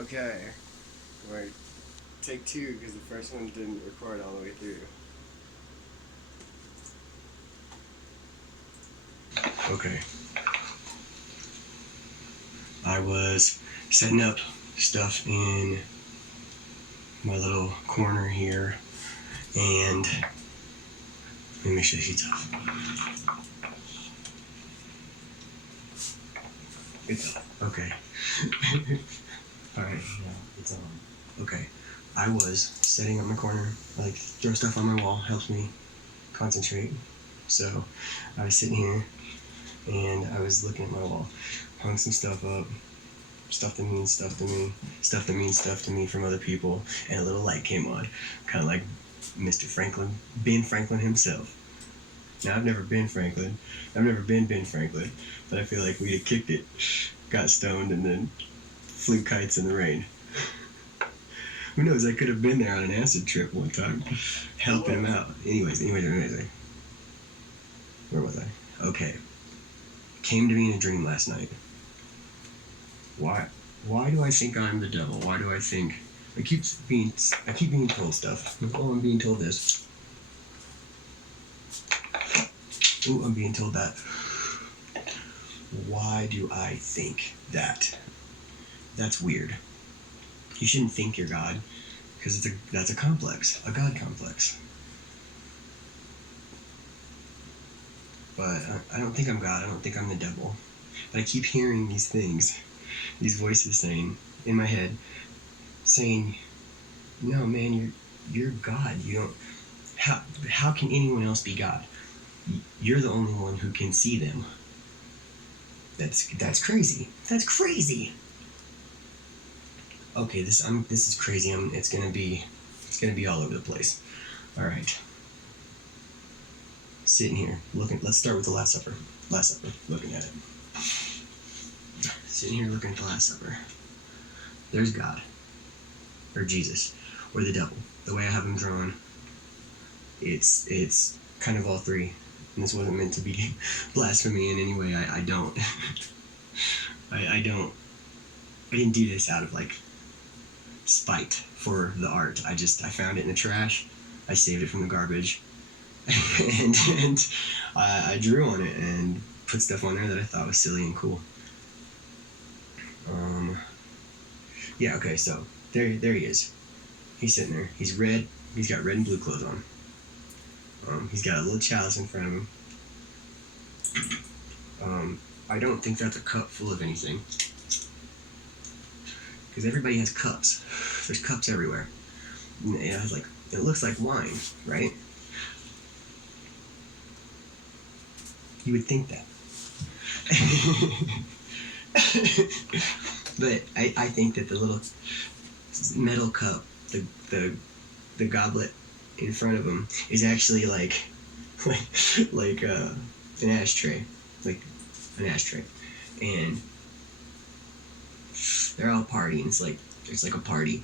Okay. Right. Take two because the first one didn't record all the way through. Okay. I was setting up stuff in my little corner here, and let me make sure the heat's off. It's off. Okay. Alright, yeah, it's on. Okay. I was setting up my corner. I like throw stuff on my wall, helps me concentrate. So I was sitting here and I was looking at my wall, hung some stuff up, stuff that means stuff to me, stuff that means stuff to me from other people, and a little light came on, kind of like Mr. Franklin, Ben Franklin himself. Now, I've never been Franklin, I've never been Ben Franklin, but I feel like we'd have kicked it, got stoned, and then flew kites in the rain. Who knows, I could have been there on an acid trip one time, helping him out. Anyways. Where was I? Okay. Came to me in a dream last night. Why do I think I'm the devil? Why do I think I keep being told stuff? Oh, I'm being told this. Oh, I'm being told that. Why do I think that? That's weird. You shouldn't think you're God, because that's a complex, a God complex. But I don't think I'm God. I don't think I'm the devil. But I keep hearing these things, these voices saying in my head, saying, "No, man, you're God. You don't. How can anyone else be God? You're the only one who can see them." That's crazy. That's crazy. Okay, this is crazy. It's gonna be all over the place. All right. Sitting here looking. Let's start with the Last Supper. Last Supper. Looking at it. Sitting here looking at the Last Supper. There's God, or Jesus, or the devil. The way I have him drawn, it's kind of all three. And this wasn't meant to be blasphemy in any way. I don't. I didn't do this out of like spite for the art. I found it in the trash. I saved it from the garbage, and I drew on it and put stuff on there that I thought was silly and cool. Yeah. Okay. So there he is. He's sitting there. He's red. He's got red and blue clothes on. He's got a little chalice in front of him. I don't think that's a cup full of anything, because everybody has cups. There's cups everywhere. It looks like wine, right? You would think that. But I think that the little metal cup, the goblet in front of him is actually like an ashtray, and they're all partying. It's like a party,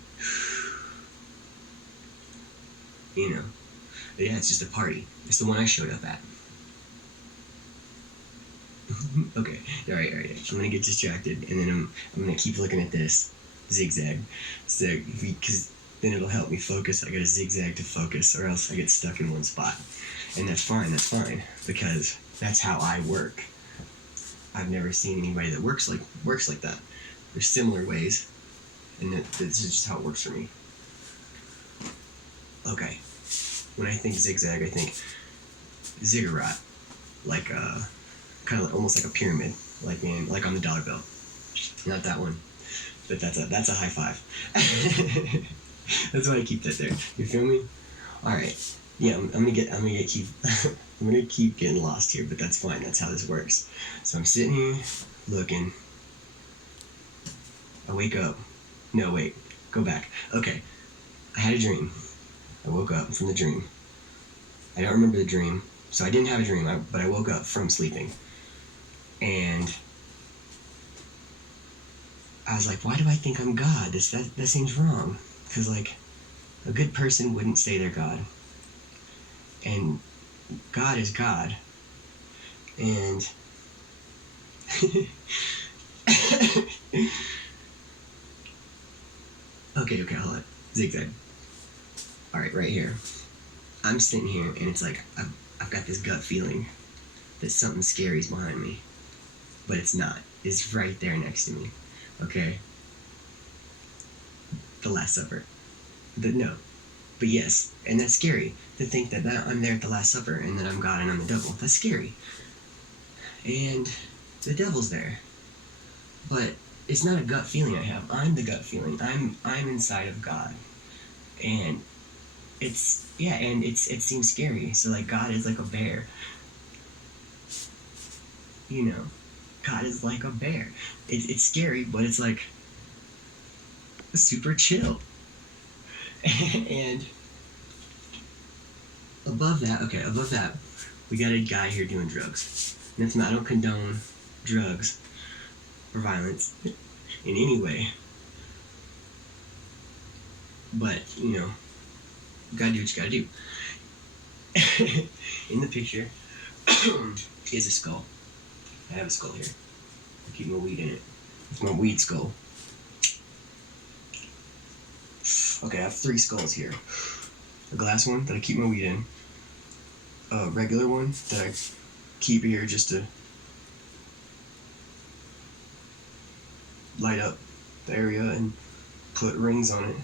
you know. But yeah, it's just a party. It's the one I showed up at. Okay, all right. I'm gonna get distracted, and then I'm gonna keep looking at this zigzag, because then it'll help me focus. I gotta zigzag to focus, or else I get stuck in one spot, and that's fine, because that's how I work. I've never seen anybody that works like that. There's similar ways, and this is just how it works for me. Okay, when I think zigzag, I think ziggurat, like kind of almost like a pyramid, like on the dollar bill. Not that one, but that's a high five. That's why I keep that there. You feel me? All right. Yeah, I'm gonna keep getting lost here, but that's fine. That's how this works. So I'm sitting here looking. I wake up. No, wait. Go back. Okay. I had a dream. I woke up from the dream. I don't remember the dream, so I didn't have a dream, but I woke up from sleeping. And I was like, why do I think I'm God? That seems wrong. Because, like, a good person wouldn't say they're God. And God is God. And Okay, hold on. Zigzag. All right, right here. I'm sitting here, and it's like I've got this gut feeling that something scary is behind me, but it's not. It's right there next to me. Okay. The Last Supper. No, but yes, and that's scary to think that I'm there at the Last Supper and that I'm God and I'm the devil. That's scary. And the devil's there, but it's not a gut feeling I have. I'm the gut feeling. I'm inside of God, and it seems scary. So like God is like a bear, you know. God is like a bear. It's scary, but it's like super chill. And above that, we got a guy here doing drugs. And I don't condone drugs or violence in any way. But, you gotta do what you gotta do. In the picture is a skull. I have a skull here. I keep my weed in it. It's my weed skull. Okay, I have 3 skulls here. A glass one that I keep my weed in. A regular one that I keep here just to light up the area and put rings on it.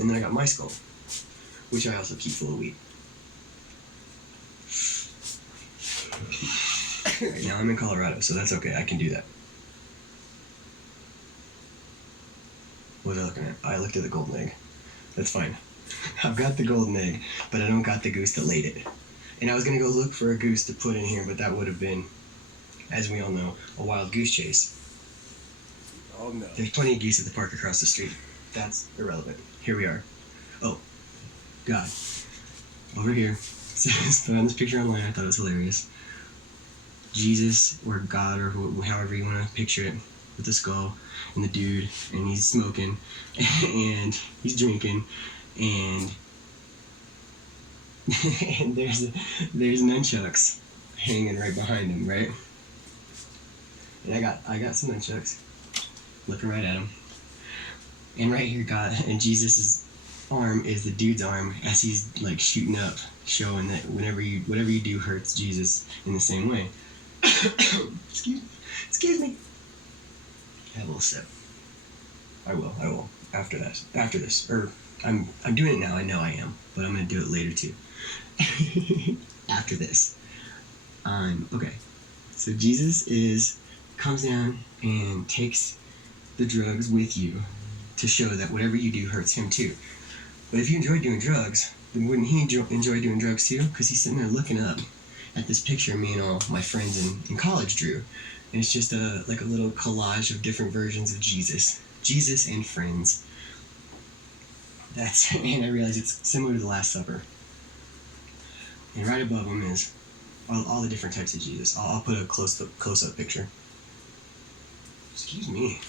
And then I got my skull, which I also keep full of weed. Right now I'm in Colorado, so that's okay. I can do that. What was I looking at? I looked at the golden egg. That's fine. I've got the golden egg, but I don't got the goose that laid it. And I was going to go look for a goose to put in here, but that would have been, as we all know, a wild goose chase. Oh no. There's plenty of geese at the park across the street. That's irrelevant. Here we are. Oh, God. Over here. Found this picture online. I thought it was hilarious. Jesus, or God, or however you want to picture it, with the skull and the dude, and he's smoking, and he's drinking, and and there's nunchucks hanging right behind him, right? And I got some nunchucks, looking right at him, and right here, God and Jesus's arm is the dude's arm as he's like shooting up, showing that whatever you do hurts Jesus in the same way. Excuse me. Have a little sip. I will. After this. Or I'm doing it now, I know I am. But I'm gonna do it later too. After this. Okay. So Jesus comes down and takes the drugs with you to show that whatever you do hurts him too. But if you enjoy doing drugs, then wouldn't he enjoy doing drugs too? Because he's sitting there looking up at this picture me and all my friends in college drew. And it's just a little collage of different versions of Jesus and friends. And I realize it's similar to the Last Supper. And right above them is all the different types of Jesus. I'll put a close-up picture. Excuse me.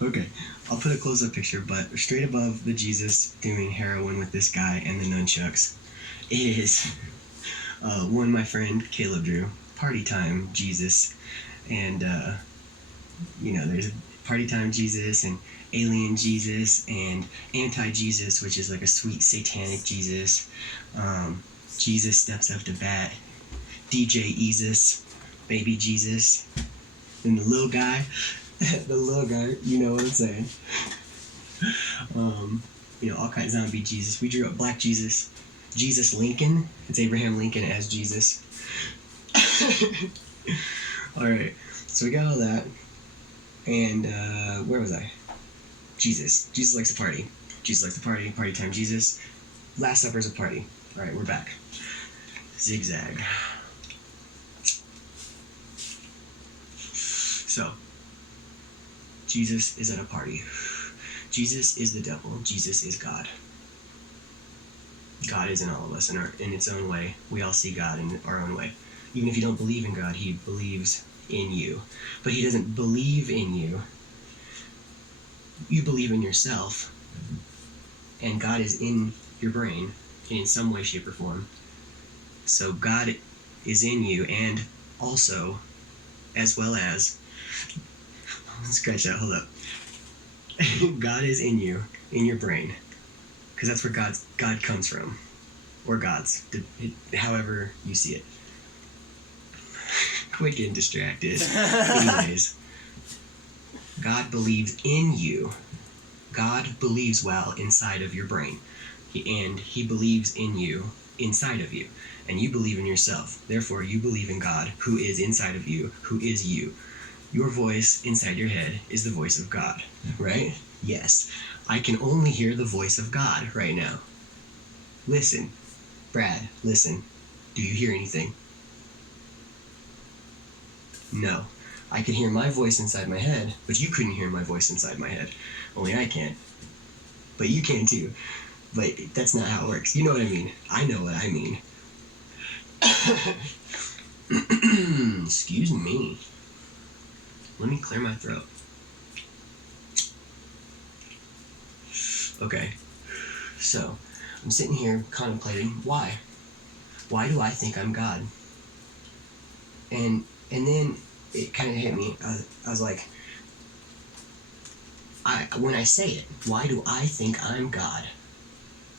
Okay, I'll put a close-up picture, but straight above the Jesus doing heroin with this guy and the nunchucks is one my friend Caleb drew, Party Time Jesus, and there's Party Time Jesus and Alien Jesus and Anti-Jesus, which is like a sweet satanic Jesus. Jesus steps up to bat, DJ Jesus, Baby Jesus, and the little guy, you know what I'm saying. All kinds of zombie Jesus. We drew up Black Jesus, Jesus Lincoln. It's Abraham Lincoln as Jesus. Alright, so we got all that. And, where was I? Jesus. Jesus likes to party. Jesus likes to party. Party time Jesus. Last Supper's a party. Alright, we're back. Zigzag. So, Jesus is at a party. Jesus is the devil. Jesus is God. God is in all of us in its own way. We all see God in our own way. Even if you don't believe in God, he believes in you. But he doesn't believe in you. You believe in yourself. And God is in your brain in some way, shape, or form. So God is in you, and also as well as, scratch that, hold up. God is in you, in your brain, because that's where God comes from, or God's, however you see it. Quit getting distracted. Anyways, God believes in you. God believes well inside of your brain, and he believes in you inside of you, and you believe in yourself. Therefore, you believe in God, who is inside of you, who is you. Your voice inside your head is the voice of God, right? Yes. I can only hear the voice of God right now. Listen. Brad, listen. Do you hear anything? No. I can hear my voice inside my head, but you couldn't hear my voice inside my head. Only I can. But you can too. But that's not how it works. You know what I mean. I know what I mean. Excuse me. Let me clear my throat. Okay. So, I'm sitting here contemplating why. Why do I think I'm God? And then it kind of hit me. I was like, when I say it, why do I think I'm God?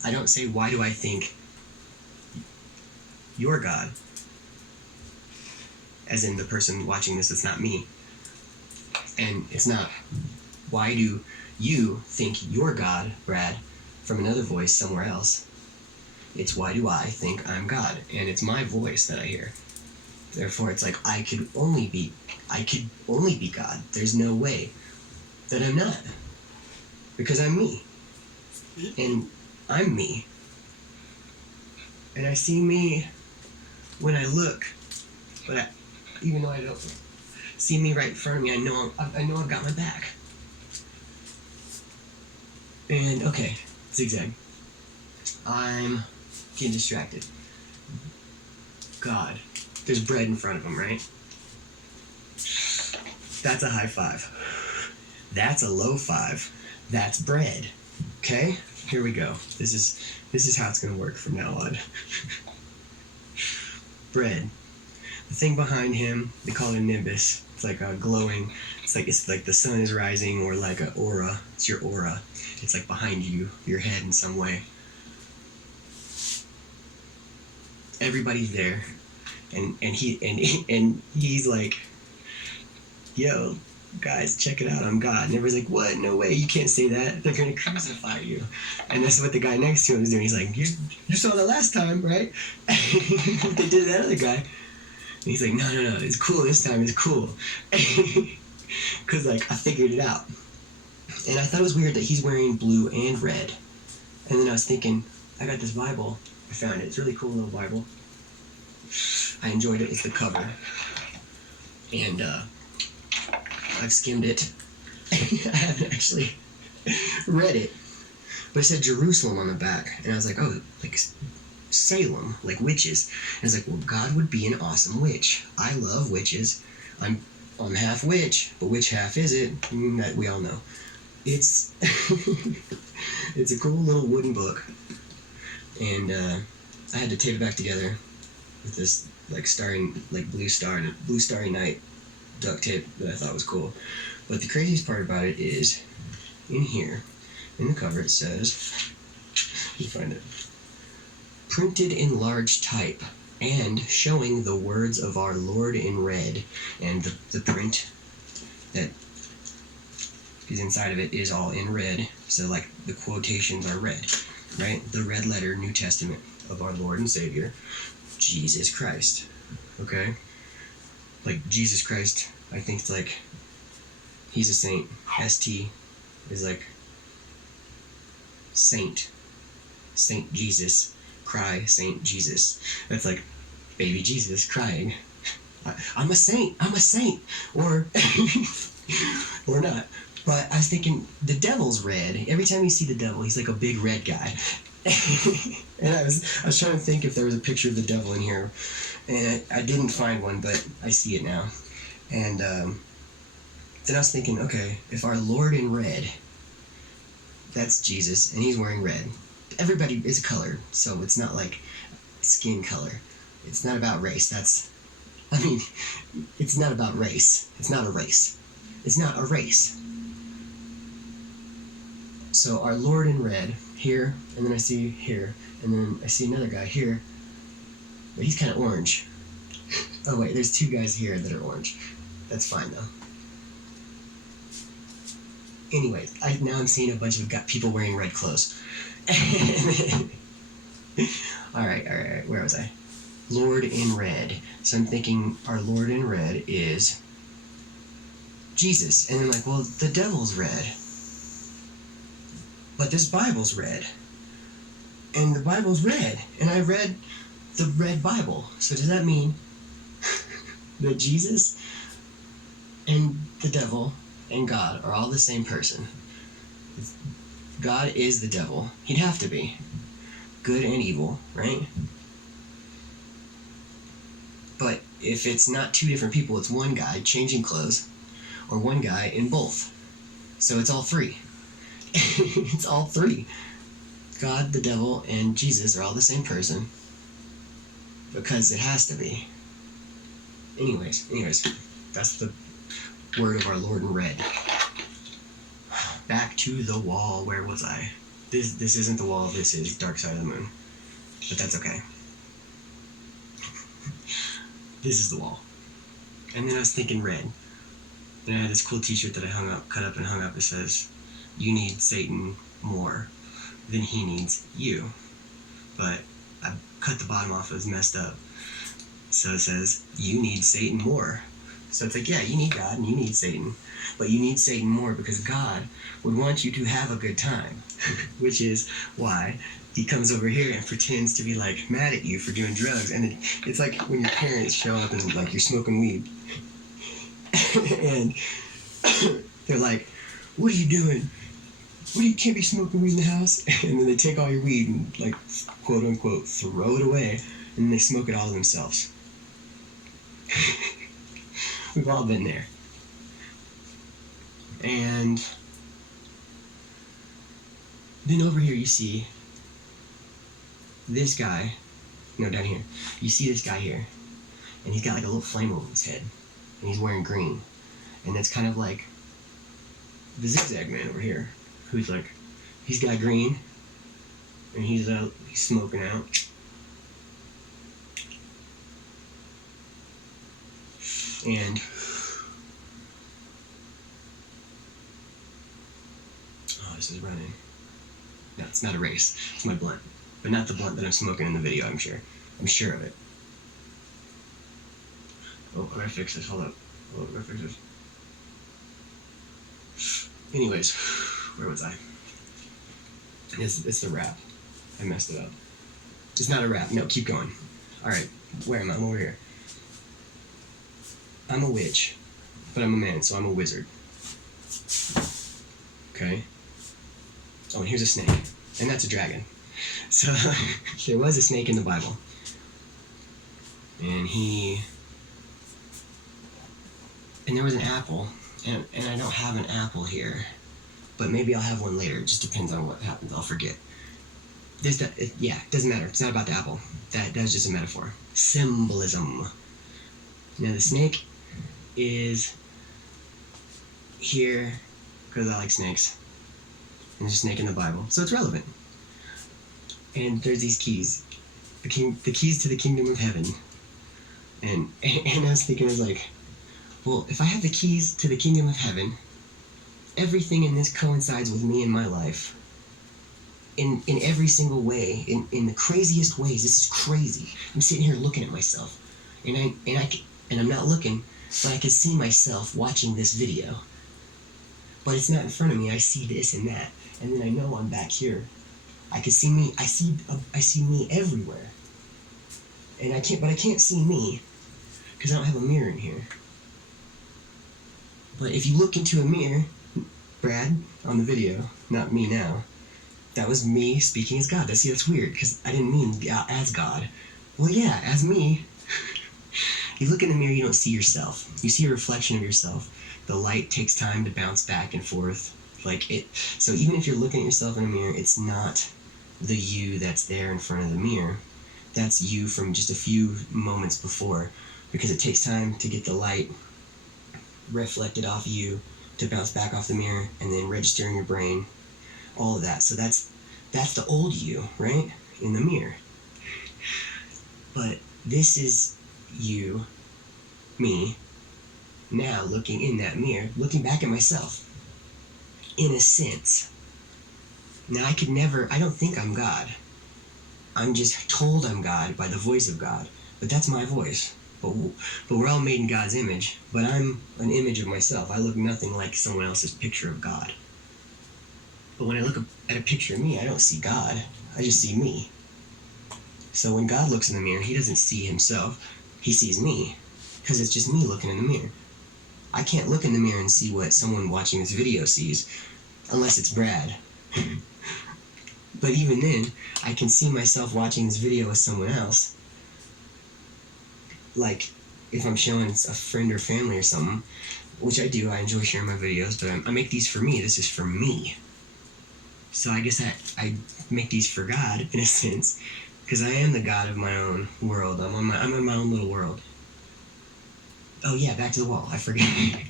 I don't say, why do I think you're God? As in the person watching this, it's not me. And it's not, why do you think you're God, Brad, from another voice somewhere else? It's why do I think I'm God? And it's my voice that I hear. Therefore, it's like, I could only be God. There's no way that I'm not. Because I'm me. And I'm me. And I see me when I look, but even though I don't see me right in front of me, I know I've got my back. And okay, zigzag. I'm getting distracted. God. There's bread in front of him, right? That's a high five. That's a low five. That's bread. Okay? Here we go. This is how it's gonna work from now on. Bread. The thing behind him, they call it a nimbus. It's like a glowing. It's like the sun is rising, or like an aura. It's your aura. It's like behind you, your head in some way. Everybody's there. And he's like, yo, guys, check it out, I'm God. And everybody's like, what? No way, you can't say that. They're gonna crucify you. And that's what the guy next to him is doing. He's like, you saw that last time, right? They did that other guy. And he's like, no, it's cool this time, it's cool. Because, like, I figured it out. And I thought it was weird that he's wearing blue and red. And then I was thinking, I got this Bible. I found it. It's a really cool little Bible. I enjoyed it. It's the cover. And I've skimmed it. I haven't actually read it. But it said Jerusalem on the back. And I was like, oh, like Salem, like witches. And I was like, well, God would be an awesome witch. I love witches. I'm half witch, but which half is it? That we all know. It's it's a cool little wooden book. And I had to tape it back together with this like blue starry night duct tape that I thought was cool. But the craziest part about it is in here, in the cover, it says, you find it, printed in large type and showing the words of our Lord in red. And the print that is inside of it is all in red. So like the quotations are red, right? The red letter New Testament of our Lord and Savior, Jesus Christ. Okay? Like Jesus Christ, I think it's like, he's a saint. ST is like saint. Saint Jesus. Cry, Saint Jesus. That's like baby Jesus crying. I'm a saint. Or or not. But I was thinking, the devil's red. Every time you see the devil, he's like a big red guy. And I was trying to think if there was a picture of the devil in here. And I didn't find one, but I see it now. And then I was thinking, okay, if our Lord in red, that's Jesus, and he's wearing red. Everybody is colored, so it's not like skin color. It's not about race. That's I mean, it's not about race. It's not a race. It's not a race. So our Lord in red here, and then I see here, and then I see another guy here, but he's kind of orange. Oh wait, there's two guys here that are orange. That's fine though. Anyway, now I'm seeing a bunch of people wearing red clothes. Alright, where was I? Lord in red. So I'm thinking our Lord in red is Jesus. And I'm like, well, the devil's red. But this Bible's red. And the Bible's red. And I read the red Bible. So does that mean that Jesus and the devil and God are all the same person? God is the devil. He'd have to be. Good and evil, right? But if it's not two different people, it's one guy changing clothes, or one guy in both. So it's all three. It's all three. God, the devil, and Jesus are all the same person. Because it has to be. Anyways, that's the word of our Lord in red. Back to the wall. Where was I? This isn't the wall. This is Dark Side of the Moon. But that's okay. This is the wall. And then I was thinking red. And I had this cool t-shirt that I cut up and hung up. It says, "You need Satan more than he needs you." But I cut the bottom off. It was messed up. So it says, "You need Satan more." So it's like, yeah, you need God and you need Satan. But you need Satan more because God would want you to have a good time. Which is why he comes over here and pretends to be like mad at you for doing drugs. And it's like when your parents show up and like you're smoking weed. And they're like, "What are you doing? You can't be smoking weed in the house." And then they take all your weed and like, quote unquote, throw it away. And then they smoke it all themselves. We've all been there. And then over here you see this guy. No, down here. You see this guy here. And he's got like a little flame over his head. And he's wearing green. And that's kind of like the Zigzag Man over here. Who's like, he's got green. And he's smoking out. And this is running. No, it's not a race. It's my blunt. But not the blunt that I'm smoking in the video, I'm sure. I'm sure of it. Oh, I gotta fix this. Hold up. Oh, I gotta fix this. Anyways, where was I? It's the rap. I messed it up. It's not a rap. No, keep going. Alright, where am I? I'm over here. I'm a witch, but I'm a man, so I'm a wizard. Okay? Oh, and here's a snake. And that's a dragon. So, there was a snake in the Bible. And there was an apple. And I don't have an apple here. But maybe I'll have one later. It just depends on what happens. I'll forget. It doesn't matter. It's not about the apple. That was just a metaphor. Symbolism. Now, the snake is here because I like snakes. And there's a snake in the Bible, so it's relevant. And there's these keys, the keys to the kingdom of heaven. And I was thinking, I was like, well, if I have the keys to the kingdom of heaven, everything in this coincides with me in my life. In every single way, in the craziest ways. This is crazy. I'm sitting here looking at myself, and I'm not looking, but I can see myself watching this video. But it's not in front of me. I see this and that, and then I know I'm back here. I can see me. I see me everywhere, and I can't see me because I don't have a mirror in here. But if you look into a mirror, Brad, on the video, not me now, that was me speaking as God. That's weird because I didn't mean as God. Well, yeah, as me. You look in the mirror, you don't see yourself. You see a reflection of yourself. The light takes time to bounce back and forth. So even if you're looking at yourself in a mirror, it's not the you that's there in front of the mirror. That's you from just a few moments before. because it takes time to get the light reflected off you to bounce back off the mirror and then register in your brain, all of that. So that's the old you, right? In the mirror. But this is you, me, now looking in that mirror, looking back at myself, in a sense. Now I don't think I'm God. I'm just told I'm God by the voice of God. But that's my voice. But we're all made in God's image. But I'm an image of myself. I look nothing like someone else's picture of God. But when I look at a picture of me, I don't see God. I just see me. So when God looks in the mirror, he doesn't see himself. He sees me. Because it's just me looking in the mirror. I can't look in the mirror and see what someone watching this video sees. Unless it's Brad. But even then, I can see myself watching this video with someone else. Like, if I'm showing a friend or family or something, which I do, I enjoy sharing my videos, but I make these for me. This is for me. So I guess I make these for God, in a sense, because I am the God of my own world. I'm in my own little world. Oh yeah, back to the wall. I forget.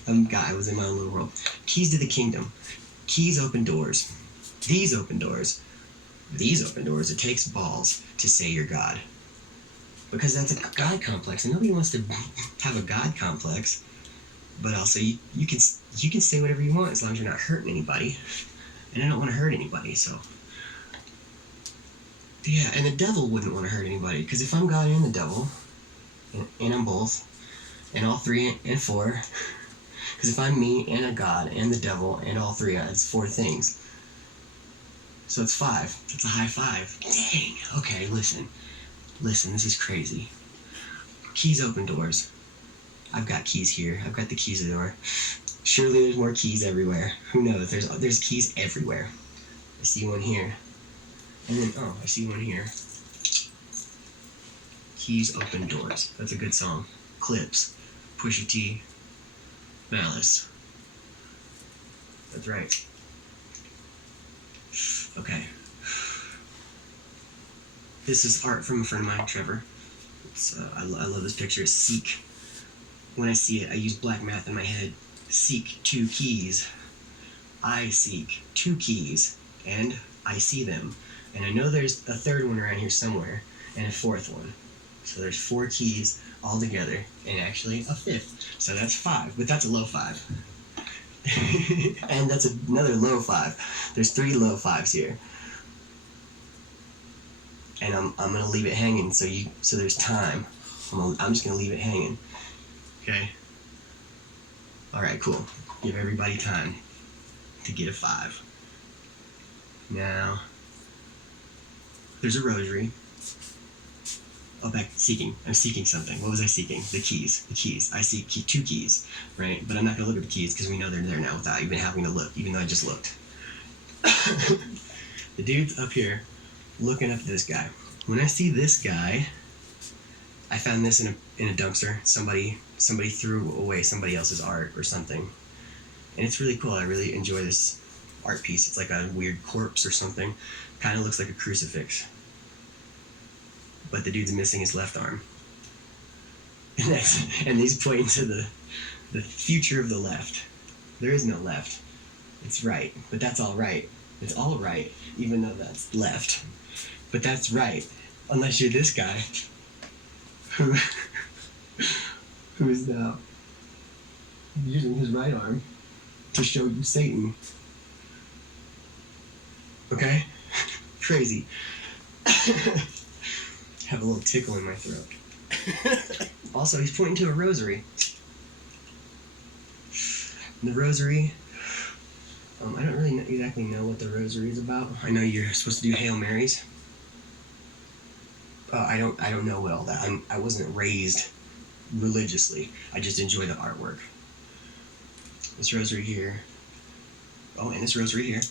I'm God. I was in my own little world. Keys to the kingdom. Keys open doors. These open doors. These open doors. It takes balls to say you're God. Because that's a God complex, and nobody wants to have a God complex. But also, you can say whatever you want as long as you're not hurting anybody. And I don't want to hurt anybody, so. Yeah, and the devil wouldn't want to hurt anybody, because if I'm God and the devil, and I'm both, and all three and four, because if I'm me and a God and the devil and all three, it's four things. So it's 5. That's a high 5. Dang. Okay, listen, this is crazy. Keys open doors. I've got keys here. I've got the keys to the door. Surely there's more keys everywhere. Who knows? There's keys everywhere. I see one here. And then, I see one here. Keys open doors. That's a good song. Clips. Pusha T. Malice. That's right. Okay. This is art from a friend of mine, Trevor. I love this picture. It's seek. When I see it, I use black math in my head. Seek 2 keys. I seek 2 keys, and I see them. And I know there's a third one around here somewhere, and a fourth one. So there's 4 keys all together, and actually a 5th. So that's 5, but that's a low 5. And that's another low 5. There's 3 low 5s here. And I'm gonna leave it hanging so there's time. I'm just gonna leave it hanging. Okay? Alright, cool. Give everybody time to get a 5. Now, there's a rosary. Oh, back, seeking. I'm seeking something. What was I seeking? The keys. I seek 2 keys, right? But I'm not going to look at the keys because we know they're there now without even having to look, even though I just looked. The dude's up here looking up at this guy. When I see this guy, I found this in a dumpster. Somebody threw away somebody else's art or something. And it's really cool. I really enjoy this art piece. It's like a weird corpse or something. Kind of looks like a crucifix. But the dude's missing his left arm. And he's pointing to the future of the left. There is no left. It's right. But that's all right. It's all right, even though that's left. But that's right. Unless you're this guy who is now using his right arm to show you Satan. Okay? Crazy. Have a little tickle in my throat. Also, he's pointing to a rosary. And the rosary, I don't really exactly know what the rosary is about. I know you're supposed to do Hail Marys. I don't know what all that. I wasn't raised religiously. I just enjoy the artwork. This rosary here. Oh, and this rosary here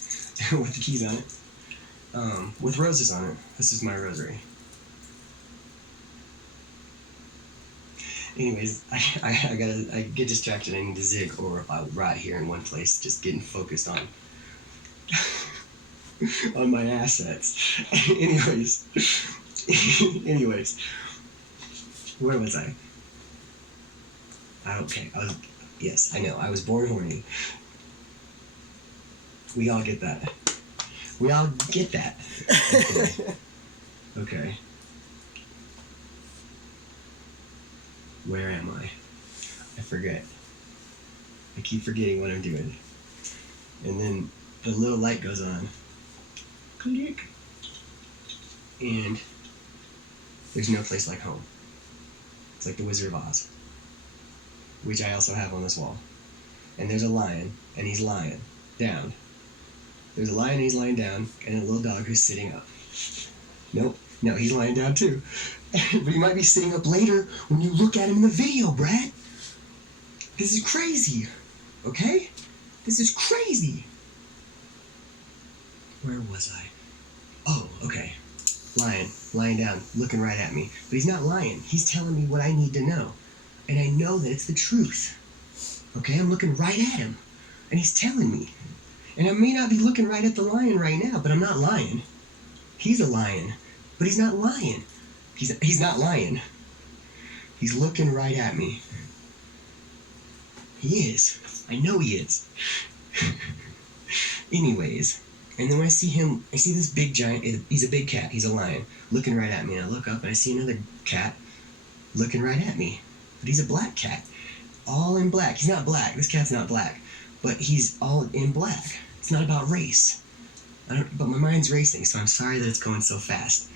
with the keys on it. With roses on it. This is my rosary. Anyways, I get distracted. I need to zig, or I'll rot here in one place, just getting focused on on my assets. Anyways, where was I? Okay, yes, I know. I was born horny. We all get that. We all get that. Okay. Okay. Where am I? I forget. I keep forgetting what I'm doing. And then the little light goes on. Click. And there's no place like home. It's like the Wizard of Oz, which I also have on this wall. And there's a lion, and he's lying down. There's a lion, and he's lying down, and a little dog who's sitting up. Nope. No, he's lying down too. But he might be sitting up later when you look at him in the video, Brad. This is crazy. Okay? This is crazy. Where was I? Oh, okay. Lying down, looking right at me. But he's not lying. He's telling me what I need to know. And I know that it's the truth. Okay? I'm looking right at him. And he's telling me. And I may not be looking right at the lion right now, but I'm not lying. He's a lion. But he's not lying. He's not lying. He's looking right at me. He is. I know he is. Anyways, and then when I see him, I see this big giant, he's a big cat, he's a lion, looking right at me, and I look up and I see another cat looking right at me. But he's a black cat. All in black. He's not black. This cat's not black. But he's all in black. It's not about race. But my mind's racing, so I'm sorry that it's going so fast.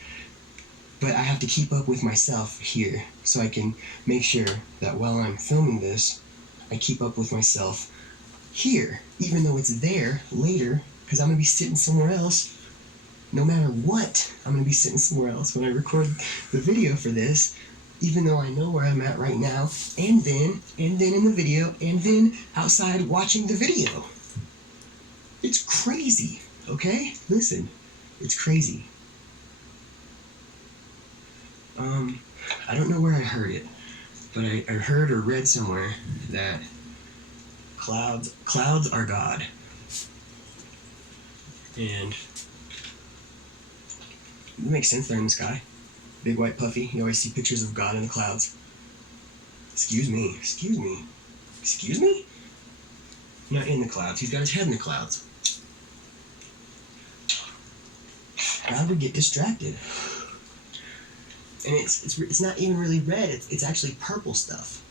But I have to keep up with myself here, so I can make sure that while I'm filming this, I keep up with myself here, even though it's there later, because I'm going to be sitting somewhere else. No matter what, I'm going to be sitting somewhere else when I record the video for this, even though I know where I'm at right now, and then in the video, and then outside watching the video. It's crazy, okay? Listen, it's crazy. I don't know where I heard it, but I heard or read somewhere that clouds are God. And it makes sense, they're in the sky. Big white puffy, you always see pictures of God in the clouds. Excuse me. Not in the clouds, he's got his head in the clouds. God would get distracted. And it's not even really red, it's actually purple stuff.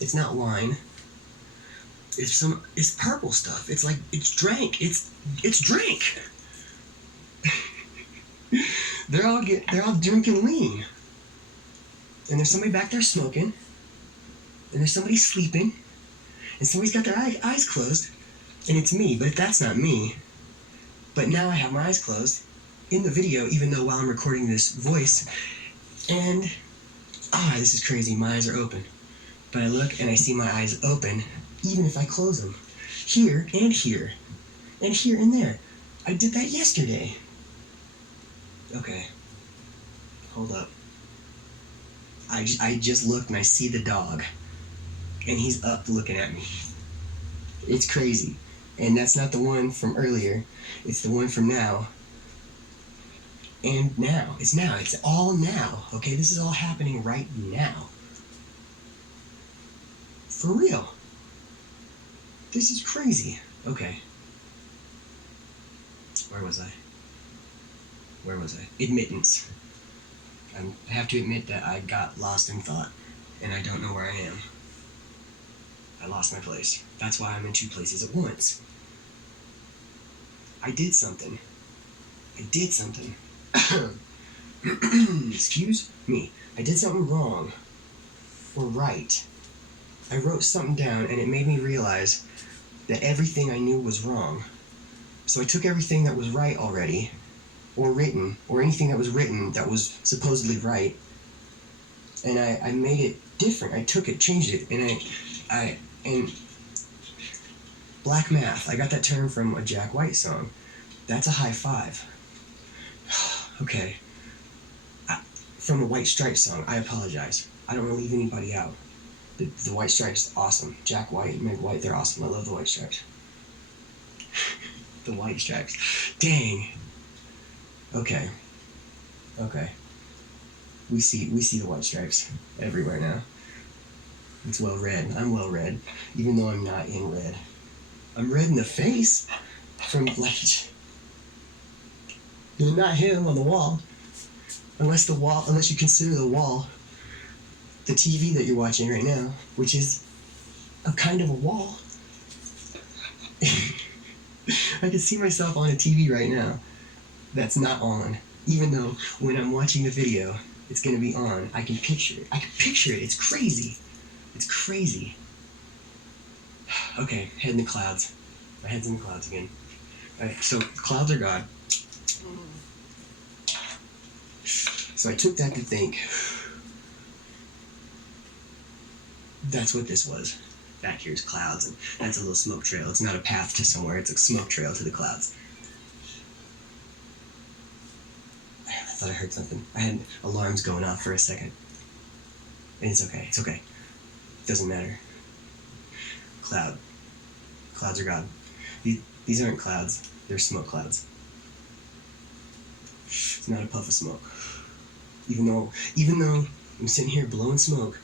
It's not wine. It's purple stuff. It's like, it's drank. It's drink. They're all drinking lean. And there's somebody back there smoking. And there's somebody sleeping. And somebody's got their eyes closed. And it's me, but that's not me. But now I have my eyes closed in the video, even though while I'm recording this voice. And, this is crazy. My eyes are open. But I look and I see my eyes open, even if I close them. Here and here. And here and there. I did that yesterday. Okay. Hold up. I just looked and I see the dog. And he's up looking at me. It's crazy. And that's not the one from earlier. It's the one from now. And now. It's now. It's all now. Okay? This is all happening right now. For real. This is crazy. Okay. Where was I? Admittance. I have to admit that I got lost in thought, and I don't know where I am. I lost my place. That's why I'm in two places at once. I did something. Excuse me. I did something wrong. Or right. I wrote something down, and it made me realize that everything I knew was wrong. So I took everything that was right already, or written, or anything that was written that was supposedly right, and I made it different. I took it, changed it, and black math. I got that term from a Jack White song. That's a high five. Okay. From a White Stripes song. I apologize. I don't want to leave anybody out. The White Stripes, awesome. Jack White, Meg White, they're awesome. I love the White Stripes. The White Stripes. Dang. Okay. We see the White Stripes everywhere now. It's well read. I'm well read, even though I'm not in red. I'm red in the face from like, you're not him on the wall. Unless you consider the wall the TV that you're watching right now, which is a kind of a wall. I can see myself on a TV right now that's not on, even though when I'm watching the video, it's gonna be on. I can picture it. It's crazy. It's crazy. Okay, head in the clouds. My head's in the clouds again. Alright, so clouds are God. So I took that to think. That's what this was. Back here's clouds, and that's a little smoke trail. It's not a path to somewhere, it's a smoke trail to the clouds. I thought I heard something. I had alarms going off for a second. And it's okay, It doesn't matter. Clouds are God. These aren't clouds, they're smoke clouds. It's not a puff of smoke. Even though I'm sitting here blowing smoke,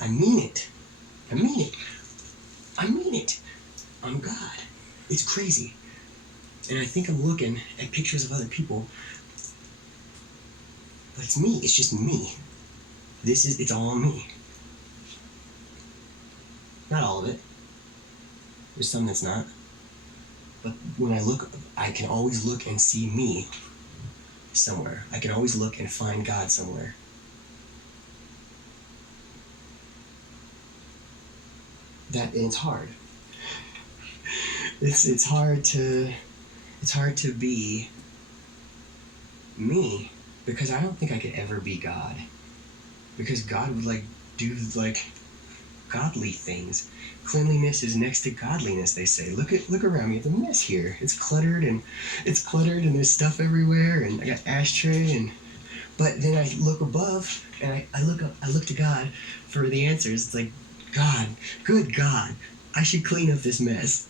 I mean it. I'm God. It's crazy. And I think I'm looking at pictures of other people, but it's me. It's just me. It's all me. Not all of it. There's some that's not. But when I look, I can always look and see me somewhere. I can always look and find God somewhere. And it's hard. It's hard to be me, because I don't think I could ever be God. Because God would do godly things. Cleanliness is next to godliness, they say. Look around me at the mess here. It's cluttered and there's stuff everywhere, and I got ashtray, but then I look above and I look to God for the answers. It's like, God, good God, I should clean up this mess.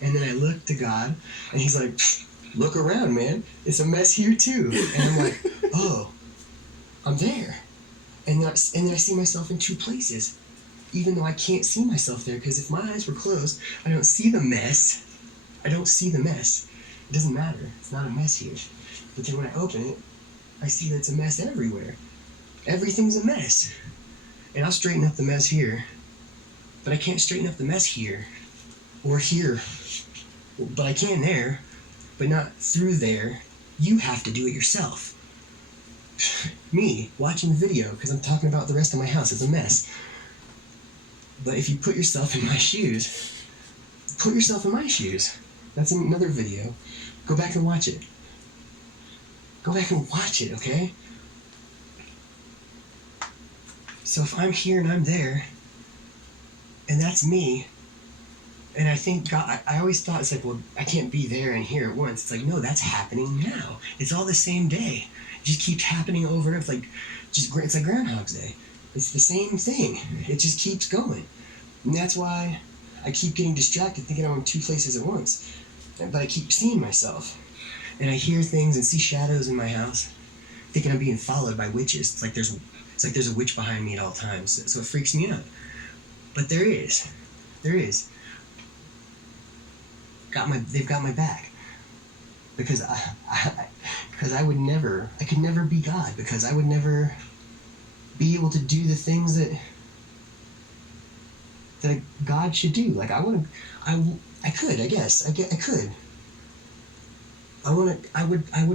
And then I look to God, and he's like, look around, man. It's a mess here too. And I'm like, oh, I'm there. And then I see myself in two places, even though I can't see myself there, because if my eyes were closed, I don't see the mess. It doesn't matter. It's not a mess here. But then when I open it, I see that it's a mess everywhere. Everything's a mess. And I'll straighten up the mess here, but I can't straighten up the mess here or here. But I can there, but not through there. You have to do it yourself. Me, watching the video, because I'm talking about the rest of my house, is a mess. But if you put yourself in my shoes, That's another video. Go back and watch it. Okay? So if I'm here and I'm there, and that's me, and I think God, I always thought it's like, well, I can't be there and here at once. It's like, no, that's happening now. It's all the same day. It just keeps happening over and over. It's like Groundhog's Day. It's the same thing. It just keeps going. And that's why I keep getting distracted thinking I'm in two places at once. But I keep seeing myself. And I hear things and see shadows in my house, thinking I'm being followed by witches. It's like there's a witch behind me at all times. So it freaks me out. But there is. They've got my back. Because I could never be God, because I would never be able to do the things that a God should do. Like I could. I would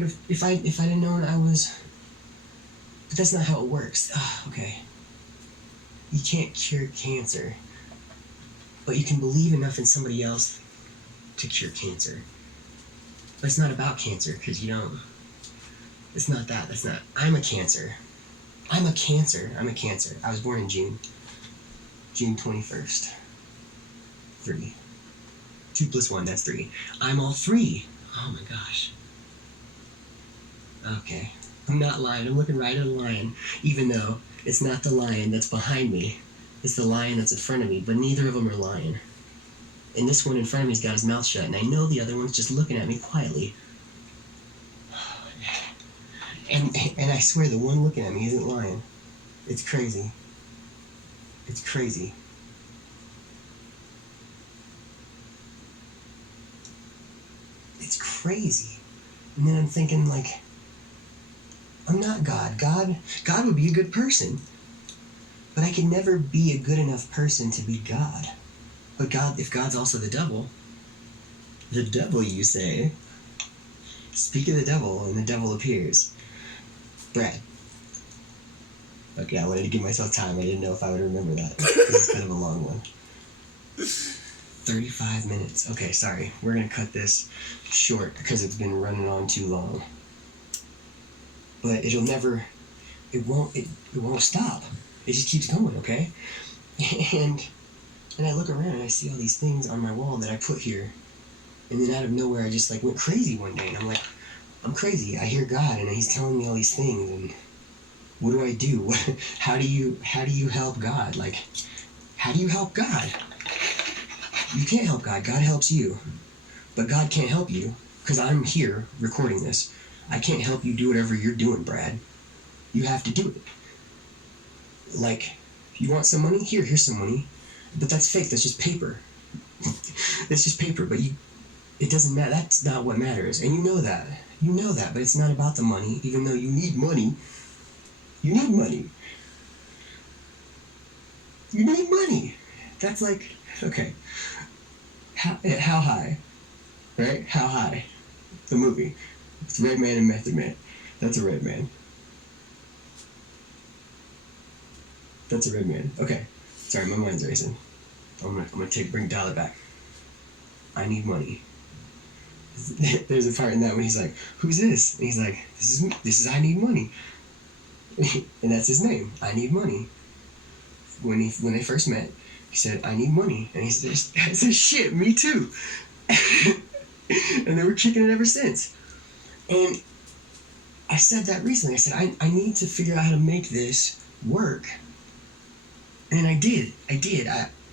have, if I didn't know I was, but that's not how it works. Okay. You can't cure cancer, but you can believe enough in somebody else to cure cancer. But it's not about cancer, because it's not that. I'm a cancer. I was born in June 21st. 3. 2 plus 1, that's 3. I'm all 3. Oh my gosh. Okay. I'm not lying. I'm looking right at a lion, even though it's not the lion that's behind me. It's the lion that's in front of me, but neither of them are lying. And this one in front of me's got his mouth shut, and I know the other one's just looking at me quietly. And I swear the one looking at me isn't lying. It's crazy. It's crazy. And then I'm thinking, like, I'm not God. God would be a good person. But I can never be a good enough person to be God. But God, if God's also the devil, you say, speak of the devil, and the devil appears. Brad. Okay, I wanted to give myself time. I didn't know if I would remember that. This is kind of a long one. 35 minutes. Okay, sorry. We're going to cut this short because it's been running on too long. But it won't stop. It just keeps going, okay? And I look around and I see all these things on my wall that I put here. And then out of nowhere, I just like went crazy one day. And I'm like, I'm crazy. I hear God and he's telling me all these things. And what do I do? How do you help God? Like, how do you help God? You can't help God. God helps you. But God can't help you because I'm here recording this. I can't help you do whatever you're doing, Brad. You have to do it. Like, you want some money? Here's some money. But that's fake. That's just paper. It's just paper. But it doesn't matter. That's not what matters. And you know that. You know that. But it's not about the money. Even though you need money. You need money. You need money. That's like, okay. How high? Right? How high? The movie. It's Red Man and Method Man. That's a red man. That's a red man. Okay. Sorry, my mind's racing. I'm gonna bring dial it back. I need money. There's a part in that when he's like, "Who's this?" And he's like, "This is me. This is I need money." And that's his name. I need money. When they first met, he said, "I need money," and I said, "Shit, me too." And they were kicking it ever since. And I said that recently. I said, I need to figure out how to make this work. And I did.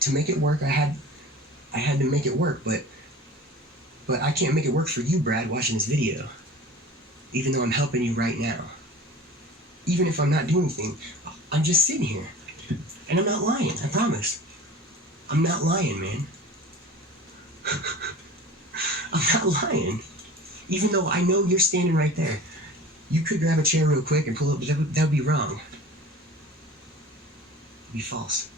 To make it work, I had to make it work. But I can't make it work for you, Brad, watching this video. Even though I'm helping you right now. Even if I'm not doing anything, I'm just sitting here. And I'm not lying, I promise. I'm not lying, man. I'm not lying. Even though I know you're standing right there. You could grab a chair real quick and pull up, but that would be wrong. It would be false.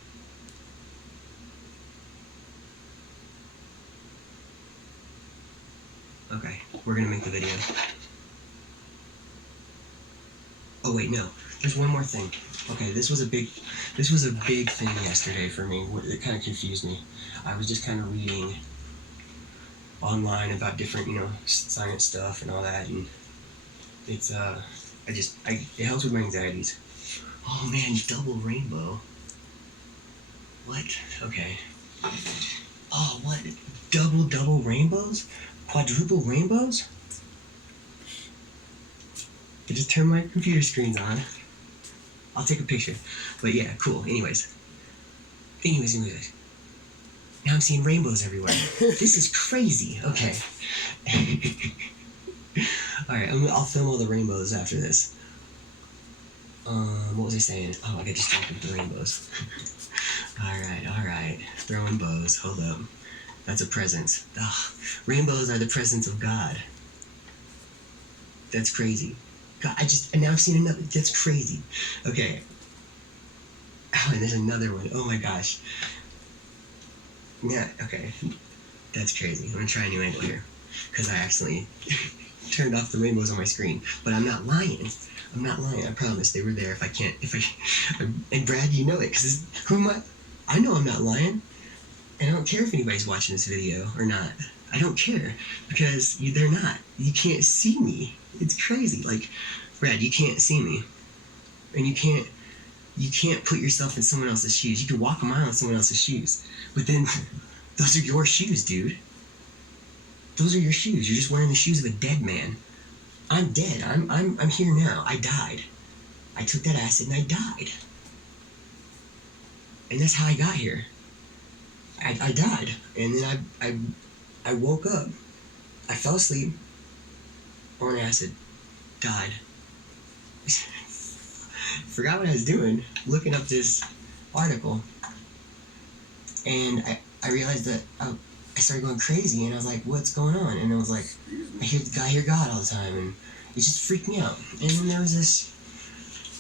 Okay, we're gonna make the video. Oh wait, no. There's one more thing. Okay, this was a big thing yesterday for me. It kind of confused me. I was just kind of reading online about different, science stuff and all that, and it's it helps with my anxieties. Oh man, double rainbow. What? Okay. Oh, what? Double rainbows? Quadruple rainbows? I just turned my computer screens on. I'll take a picture. But yeah, cool. Anyways. Now I'm seeing rainbows everywhere. This is crazy. Okay. Alright, I'll film all the rainbows after this. What was I saying? Oh, I got distracted with the rainbows. Alright. Throwing bows. Hold up. That's a present. Ugh. Rainbows are the presence of God. That's crazy. God, and now I've seen another. That's crazy. Okay. Oh, and there's another one. Oh my gosh. Yeah, okay. That's crazy. I'm gonna try a new angle here. Because I accidentally turned off the rainbows on my screen. But I'm not lying. I promise. They were there. And Brad, you know it. Because who am I? I know I'm not lying. And I don't care if anybody's watching this video or not. I don't care. Because they're not. You can't see me. It's crazy. Like, Brad, you can't see me. And you can't put yourself in someone else's shoes. You can walk a mile in someone else's shoes. But then, those are your shoes, dude. Those are your shoes. You're just wearing the shoes of a dead man. I'm dead. I'm here now. I died. I took that acid and I died. And that's how I got here. I died. And then I woke up. I fell asleep on acid. Died. Forgot what I was doing, looking up this article. And I realized that I started going crazy, and I was like, what's going on? And I was like, I hear God all the time, and it just freaked me out. And then there was this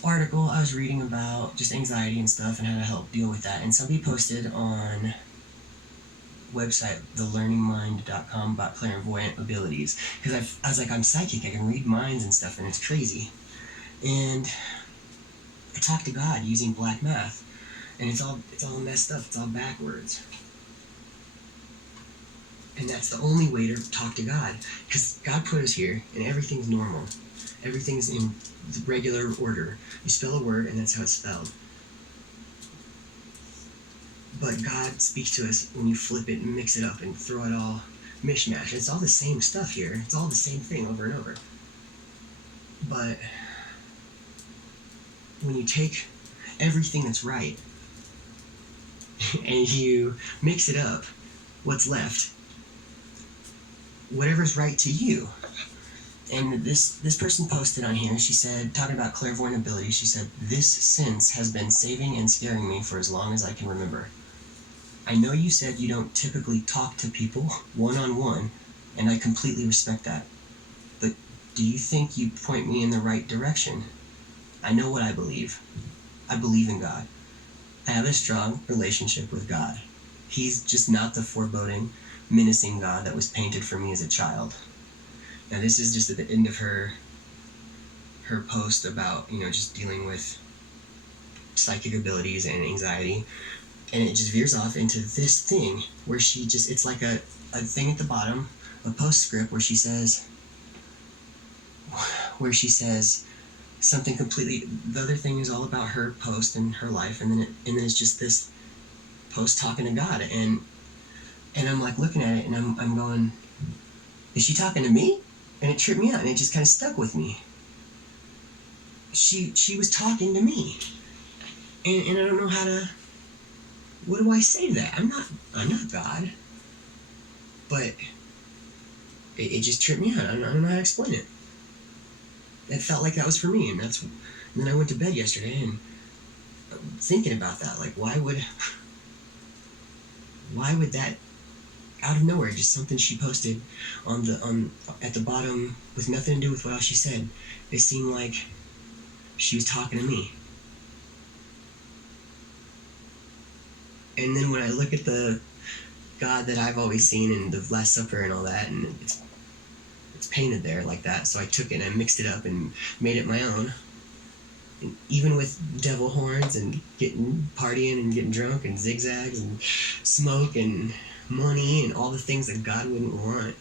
article I was reading about just anxiety and stuff and how to help deal with that. And somebody posted on website, thelearningmind.com, about clairvoyant abilities. Because I was like, I'm psychic, I can read minds and stuff, and it's crazy. And I talked to God using black math, and it's all messed up, it's all backwards. And that's the only way to talk to God, because God put us here, and everything's normal. Everything's in regular order. You spell a word, and that's how it's spelled. But God speaks to us when you flip it and mix it up and throw it all mishmash. It's all the same stuff here. It's all the same thing over and over. But when you take everything that's right and you mix it up, what's left? Whatever's right to you. And this person posted on here, she said, talking about clairvoyant ability, she said, "This sense has been saving and scaring me for as long as I can remember. I know you said you don't typically talk to people one-on-one, and I completely respect that. But do you think you point me in the right direction? I know what I believe. I believe in God. I have a strong relationship with God. He's just not the foreboding, menacing God that was painted for me as a child." Now this is just at the end of her post about, just dealing with psychic abilities and anxiety. And it just veers off into this thing where it's like a thing at the bottom, a postscript where she says something completely, the other thing is all about her post and her life, and then it's just this post talking to God, and I'm like looking at it, and I'm going, is she talking to me? And it tripped me out, and it just kind of stuck with me. She was talking to me, and I don't know how to. What do I say to that? I'm not God, but it just tripped me out. I don't know how to explain it. It felt like that was for me, and then I went to bed yesterday and thinking about that, like why would that out of nowhere, just something she posted at the bottom with nothing to do with what else she said, it seemed like she was talking to me. And then when I look at the God that I've always seen in the Last Supper and all that, and it's painted there like that, so I took it and I mixed it up and made it my own. And even with devil horns and partying and getting drunk and zigzags and smoke and money and all the things that God wouldn't want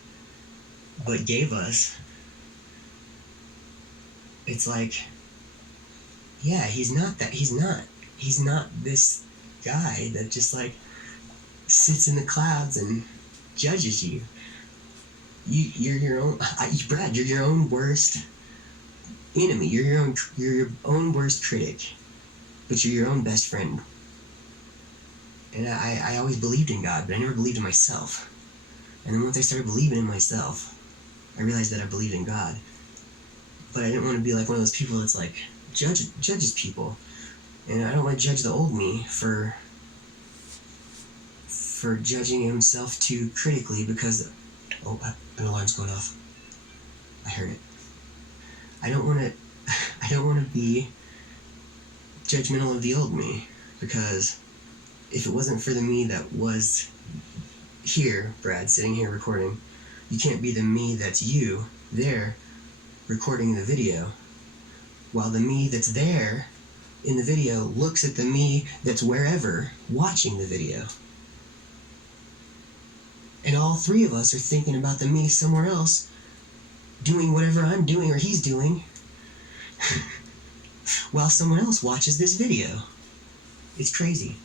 but gave us, it's like, yeah, he's not this guy that just like sits in the clouds and judges you. You're your own, Brad, you're your own worst enemy. You're your own worst critic, but you're your own best friend. And I always believed in God, but I never believed in myself. And then once I started believing in myself, I realized that I believed in God. But I didn't want to be like one of those people that's like judges people. And I don't want to judge the old me for judging himself too critically, because an alarm's going off. I heard it. I don't want to be judgmental of the old me, because if it wasn't for the me that was here, Brad, sitting here recording, you can't be the me that's you there recording the video, while the me that's there in the video looks at the me that's wherever watching the video. And all three of us are thinking about the me somewhere else doing whatever I'm doing or he's doing while someone else watches this video. It's crazy.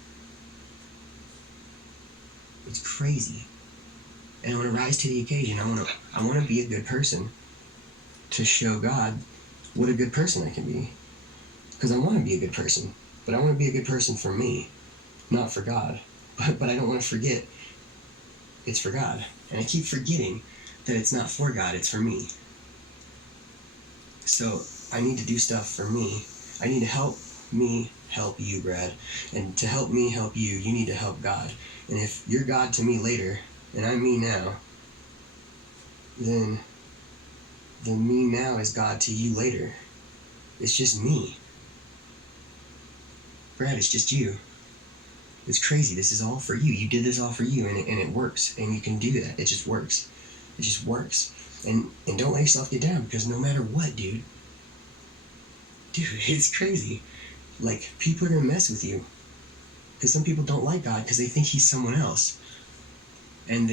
It's crazy. And I want to rise to the occasion. I want to be a good person to show God what a good person I can be. Because I want to be a good person, but I want to be a good person for me, not for God. But I don't want to forget it's for God. And I keep forgetting that it's not for God, it's for me. So I need to do stuff for me. I need to help me help you, Brad. And to help me help you, you need to help God. And if you're God to me later, and I'm me now, then me now is God to you later. It's just me. Brad, it's just you. It's crazy. This is all for you. You did this all for you, and it works. And you can do that. It just works. It just works. And don't let yourself get down, because no matter what, dude, it's crazy. Like, people are going to mess with you. Because some people don't like God because they think he's someone else. And,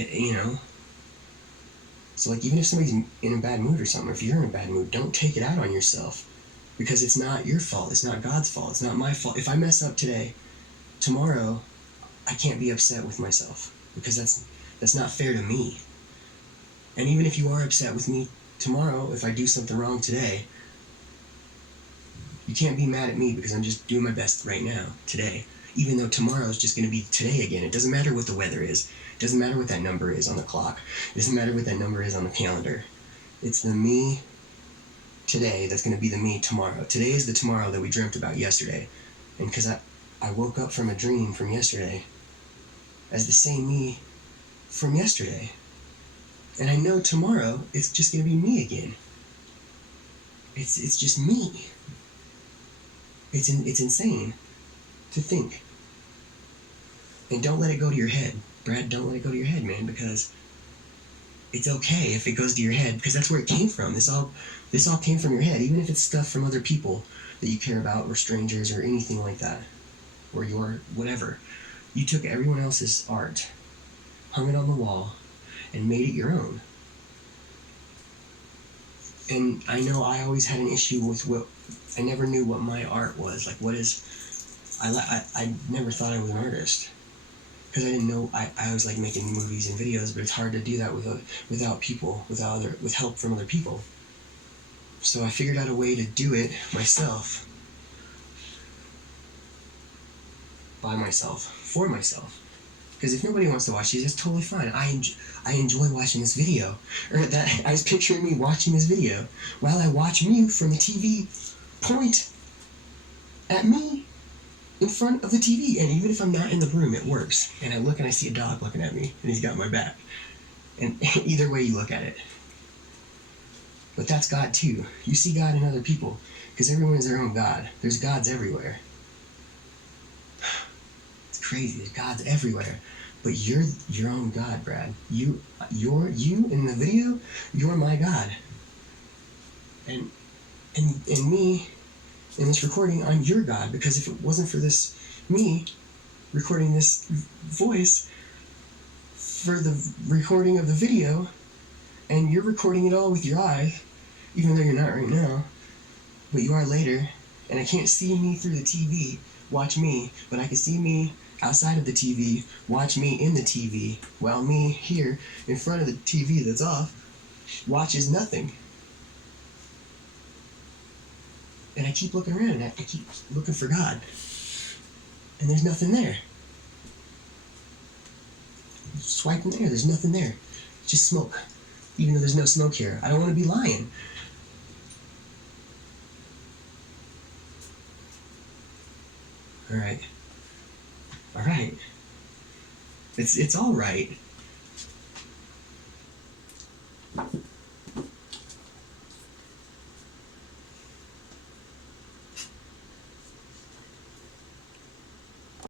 so like, even if somebody's in a bad mood or something, or if you're in a bad mood, don't take it out on yourself. Because it's not your fault. It's not God's fault. It's not my fault. If I mess up today, tomorrow, I can't be upset with myself. Because that's not fair to me. And even if you are upset with me tomorrow, if I do something wrong today, you can't be mad at me, because I'm just doing my best right now, today. Even though tomorrow is just going to be today again. It doesn't matter what the weather is. It doesn't matter what that number is on the clock. It doesn't matter what that number is on the calendar. It's the me today that's going to be the me tomorrow. Today is the tomorrow that we dreamt about yesterday. And because I woke up from a dream from yesterday as the same me from yesterday. And I know tomorrow it's just going to be me again. It's just me. It's insane to think. And don't let it go to your head. Brad, don't let it go to your head, man, because it's okay if it goes to your head, because that's where it came from. This all came from your head, even if it's stuff from other people that you care about, or strangers, or anything like that, or your whatever. You took everyone else's art, hung it on the wall, and made it your own. And I know I always had an issue with what I never knew what my art was. Like, what is I never thought I was an artist, because I didn't know. I was like making movies and videos, but it's hard to do that without people, with help from other people. So I figured out a way to do it myself, by myself, for myself. Because if nobody wants to watch these, it's totally fine. I enjoy watching this video. Or that I was picturing me watching this video while I watch me from the TV point at me in front of the TV. And even if I'm not in the room, it works. And I look and I see a dog looking at me, and he's got my back. And either way you look at it. But that's God too. You see God in other people, because everyone is their own God. There's gods everywhere. It's crazy. There's gods everywhere. But you're your own God, Brad. You in the video, you're my God. And me in this recording, I'm your God, because if it wasn't for this me recording this voice for the recording of the video, and you're recording it all with your eye, even though you're not right now, but you are later, and I can't see me through the TV, watch me, but I can see me outside of the TV, watch me in the TV, while me here in front of the TV that's off watches nothing. And I keep looking around, and I keep looking for God, and there's nothing there. Swiping there, there's nothing there. Just smoke, even though there's no smoke here. I don't want to be lying. All right. It's all right.